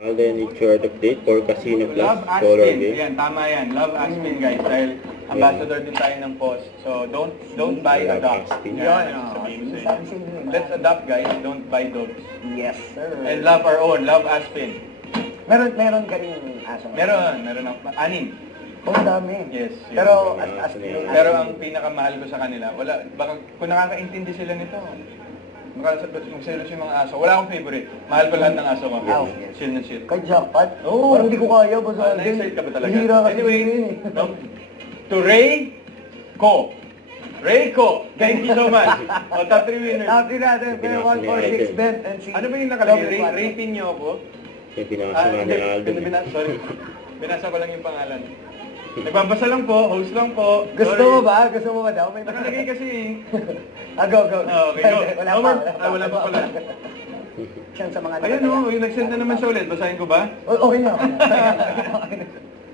Alden, it's short update for Casino Plus Love Color Aspin. Game. Yan, tama yan. Love Aspin, guys. Dahil ambassador din tayo ng POS. So, don't buy Love adopt. Aspin. Yan, sabihin ko sa inyo. Let's adopt, guys. Don't buy dogs. Yes, sir. And love our own. Love Aspin. Meron ka rin aso. Meron ng 6. Oh, dami. Yes. Pero, Yun. as Pero ang pinakamahal ko sa kanila, wala, baka kung nakakaintindi sila nito, magselos yung mga aso. Wala akong favorite. Mahal ko lahat ng aso ko. Wow. Chill na chill. Kay jackpot? Oo. Parang hindi ko kaya. Basta Na-excite ka ba talaga? Hihira kasi Anyway, yun eh. no? To Ray Ko. Ray Ko, thank you so much. O, top 3 winners. Happy natin. Pero 146 bet and see. Ano ba yung nakalagay? Rating niyo ako? Yung pinakasama ni Alden. Sorry. Binasa ko lang yung pangalan. Nagbabasa lang po, host lang po. Gusto Sorry. mo ba? Gusto mo ba daw? May Nakalagay kasi Go. Okay, go. Wala Homer. pa. Wala pa pala. Siyang sa mga Ayan o, yung nag-send na naman siya ulit. Basahin ko ba? Okay na.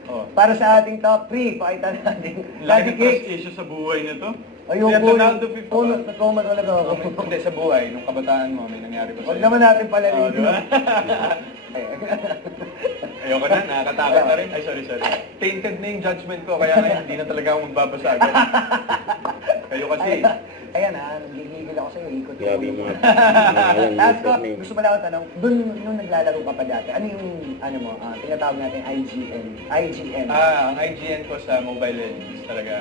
Oh. Para sa ating top 3, pakita natin. Lagi Daddy trust Cakes. issue sa buhay na to. Ayoko Kaya po. Ronaldo 50. Nagkoma talaga ako. Hindi, sa buhay, nung kabataan mo, may nangyari pa Huwag sa'yo. naman natin pala Oh, rin. di ba? Ayoko na, nakakatakot na rin. Ay, sorry. Tainted na yung judgment ko, kaya ngayon hindi na talaga ako magbabasa agad. Kayo kasi. Ayan nagigigil ako sa'yo. Ikot Grabe yung mga Tapos ko, username. gusto mo lang ako tanong, dun nung naglalaro ka pa dati, ano yung, tinatawag natin IGN? Ang IGN ko sa Mobile Legends talaga,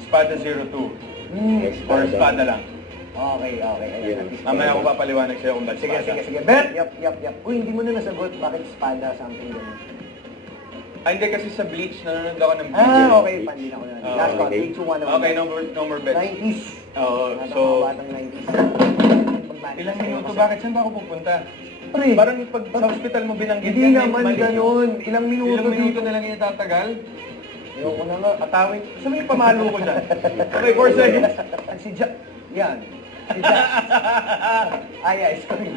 Spada 02. Or Spada lang. Okay. Ayan. Mamaya ako papaliwanag sa'yo kung ba't Sige. Spada. Bet! Yup. Uy, hindi mo na nasagot. Bakit espada, something ganun? Hindi kasi sa Bleach, nanonood ako ng video. Okay. Pandin ako na. Oh, Last one, okay. 3, 2, 1. Okay, no more bets. 90s. Oo, Mga so, batang 90s. ilang minuto, bakit? Saan ba ako pupunta? Pre, Parang pag sa hospital mo binanggit hindi yan, naman mali. ganun. Ilang minuto Ilang minuto dito. na lang yung tatagal? Ayoko na nga. Atawin. Saan may pamalo ko dyan? Okay, 4 seconds. Si Jack. Yan. Si Jack. Ay, sorry.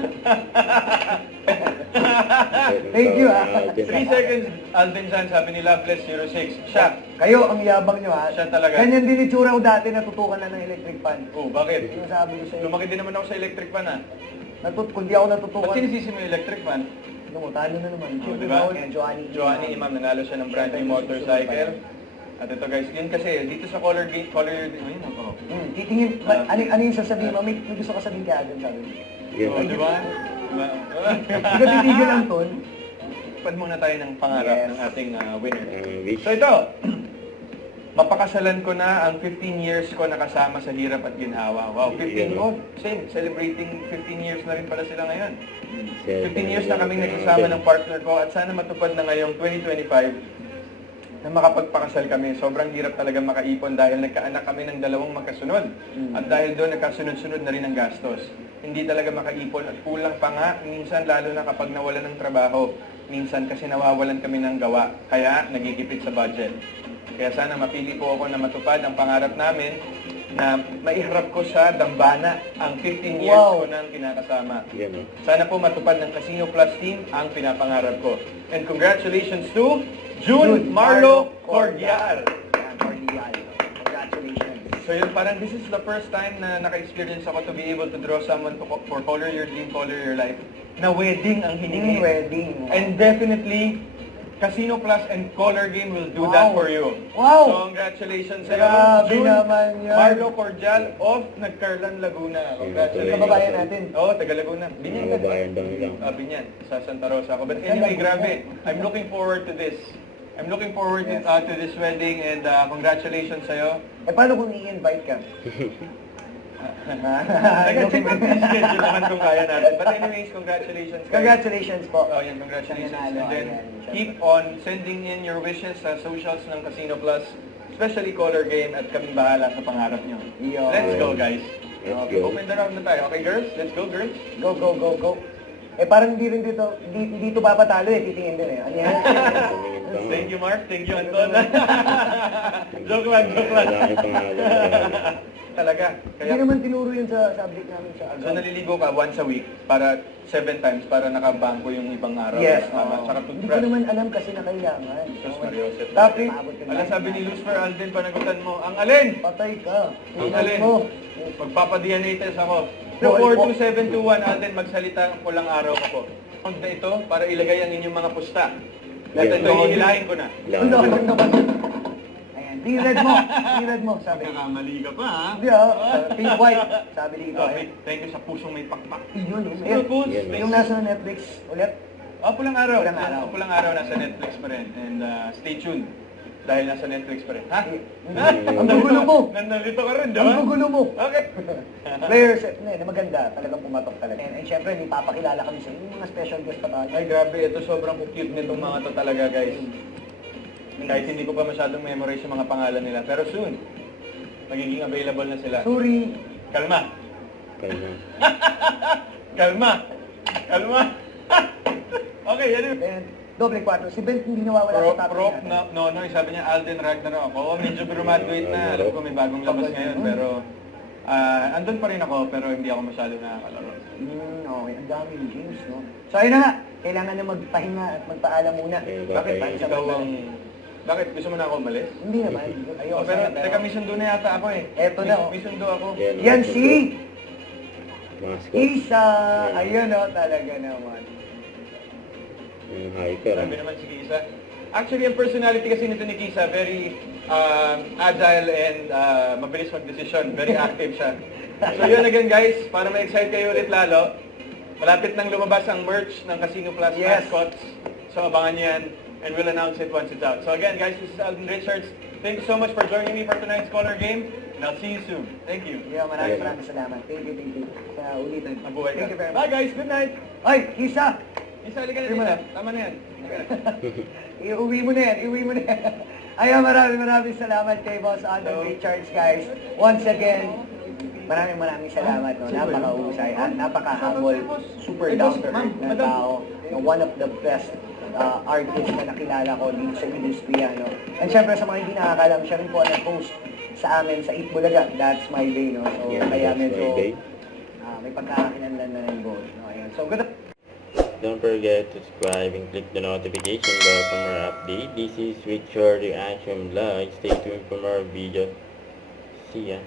Thank you, 3 seconds, Alvin Jan, sabi ni Loveless 06. Siya. Kayo, ang yabang nyo ha. Siya talaga. Ganyan din itsura ko dati, natutukan na ng electric fan. Oh, bakit? Yung sabi ko sa'yo. Lumaki din naman ako sa electric fan, ah. Kundi ako natutukan. Ba't sinisisi mo yung electric fan? Talo na naman. Oh, Siyempre, diba? bawal yan, Joanny Imam, nanalo siya ng brand new motorcycle. At ito guys, yun kasi, dito sa color, ayun ako. Titingin, ano yung sasabihin mo? May gusto ka sabihin kaya dyan, sabi mo. Oh, di ba? Hindi ka titigil lang, Ton. Pad muna tayo ng pangarap Yes. ng ating winner. Wish. So ito, mapakasalan ko na ang 15 years ko nakasama sa hirap at ginhawa. Wow, 15 ko. Same, celebrating 15 years na rin pala sila ngayon. 15 years na kaming nagsasama ng partner ko at sana matupad na ngayong 2025 na makapagpakasal kami. Sobrang hirap talaga makaipon dahil nagkaanak kami ng 2 magkasunod. At dahil doon nagkasunod-sunod na rin ang gastos. Hindi talaga makaipon at kulang pa nga, minsan lalo na kapag nawalan ng trabaho. Minsan kasi nawawalan kami ng gawa, kaya nagigipit sa budget. Kaya sana mapili po ako na matupad ang pangarap namin na maiharap ko sa dambana ang 15 years ko nang kinakasama. Yan, Sana po matupad ng Casino Plus team ang pinapangarap ko. And congratulations to June Marlo Cordial. Yan, Cordial. Congratulations. So yun, parang this is the first time na naka-experience ako to be able to draw someone for Color Your Dream, Color Your Life, na wedding ang hiningi. Wedding. And definitely, Casino Plus and Color Game will do that for you. Wow. So congratulations sa'yo, Grabe June naman yan. Marlo Cordial of Nagcarlan, Laguna. Congratulations. Kababayan natin. Oo, taga Laguna. Binyan ka, Kababayan daw nila. Binyan, sa Santa Rosa ako. But anyway, grabe. I'm looking forward to this. I'm looking forward to this wedding and congratulations sa'yo. Paano kung i-invite ka? Nag-check ang schedule naman kung kaya natin. But anyways, congratulations. guys. Congratulations po. Oh, yan, congratulations. Nanalo, And then, ayan, keep on sending in your wishes sa socials ng Casino Plus, especially Color Game, at kaming bahala sa pangarap nyo. Yo. Let's go, guys. Let's Okay, go. open the round na tayo. Okay, girls? Let's go, girls. Go. Parang hindi rin dito, dito papatalo titingin din Ano yan? Thank you, Mark. Thank you, Anton. joke lang. Wala kang pangalan. Talaga. Hindi Kaya, naman tinuro yun sa subject namin sa so naliligo ka once a week para 7 times para nakabangko yung ibang araw. Yes. Tama. Tsaka Hindi ko toothbrush. naman alam kasi na kailangan. Diyos Mario Joseph. Tapos, Alam sabi ni Lucifer Alden, panagutan mo, ang alin? patay ka. Ang Tingnan alin? mo. Magpapa-DNA test ako. Boy, 42721, Alden, magsalita ko lang araw ko po. account na ito para ilagay ang inyong mga pusta. At Yeah. ito, hihilahin ko na. Ano naman? Ayan, reread mo, sabi. Nagkakamali ka pa, ha? Hindi pink white, sabi dito. Okay, Eh. thank you sa pusong may pakpak. Yun, no? Siguro po, Yan, Yung nasa Netflix ulit. pulang araw. Pulang araw. Pulang araw nasa Netflix pa rin. And stay tuned. Dahil nasa Netflix pa rin. Ha? Ang gugulo mo. Nandito ka rin, di ba? Ang gugulo mo. Okay. Players, na maganda. Talagang pumatok talaga. And syempre, may papakilala kami sa inyo. Yung mga special guest pa tayo. Ay, grabe. Ito sobrang cute nitong mga to talaga, guys. Kahit hindi ko pa masyadong memorize yung mga pangalan nila. Pero soon, magiging available na sila. Sorry. Kalma. Kalma. Kalma. Kalma. Okay, ano? And doble 4. Si Ben hindi nawawala sa top Prof, natin. no, sabi niya Alden Ragnarok. Oo, medyo graduate na. Alam ko may bagong labas ngayon, pero andun pa rin ako, pero hindi ako masyado nakakalaro. Okay, ang dami yung James, no? So ayun na nga, kailangan na magpahinga at magpaalam muna. Eh, Bakit? Bakit? Ikaw ang... Bakit? Gusto mo na ako umalis? Hindi naman, ayoko Pero, sana, teka, may sundo na yata ako eh. Eto na, oh. May sundo ako. Yan si Mascot. Isa! Ayun, no, talaga naman. Yung hiker. Sabi naman si Kisa. Actually, ang personality kasi nito ni Kisa, very agile and mabilis mag-decision. Very active siya. So yun again guys, para ma-excite kayo ulit lalo, malapit nang lumabas ang merch ng Casino Plus Yes. mascots. So abangan niyo yan and we'll announce it once it's out. So again guys, this is Alvin Richards. Thank you so much for joining me for tonight's Color Game and I'll see you soon. Thank you. Yeah, maraming salamat. Thank you. Sa ulitin. Mabuhay ka. Thank you very Bye much. guys, good night. Ay, Isa! Isa, halika na Sige mo dito. na. Tama na yan. Halika na. Iuwi mo na yan. Ayun, maraming salamat kay Boss Alden Richards, guys. Once again, maraming salamat. No? Napaka-usay at napaka-humble, super down to earth na tao. No? One of the best artists na nakilala ko dito sa industry. No? And syempre, sa mga hindi nakakalam, siya rin po ang nag-host sa amin sa Itbulaga. That's my day. No? So, Yeah, kaya that's my medyo day. may pagkakakilanlan na rin po. No? Ayun. So, good. Don't forget to subscribe and click the notification bell for more update. This is Richard Reaction Vlog. Stay tuned for more videos. See ya.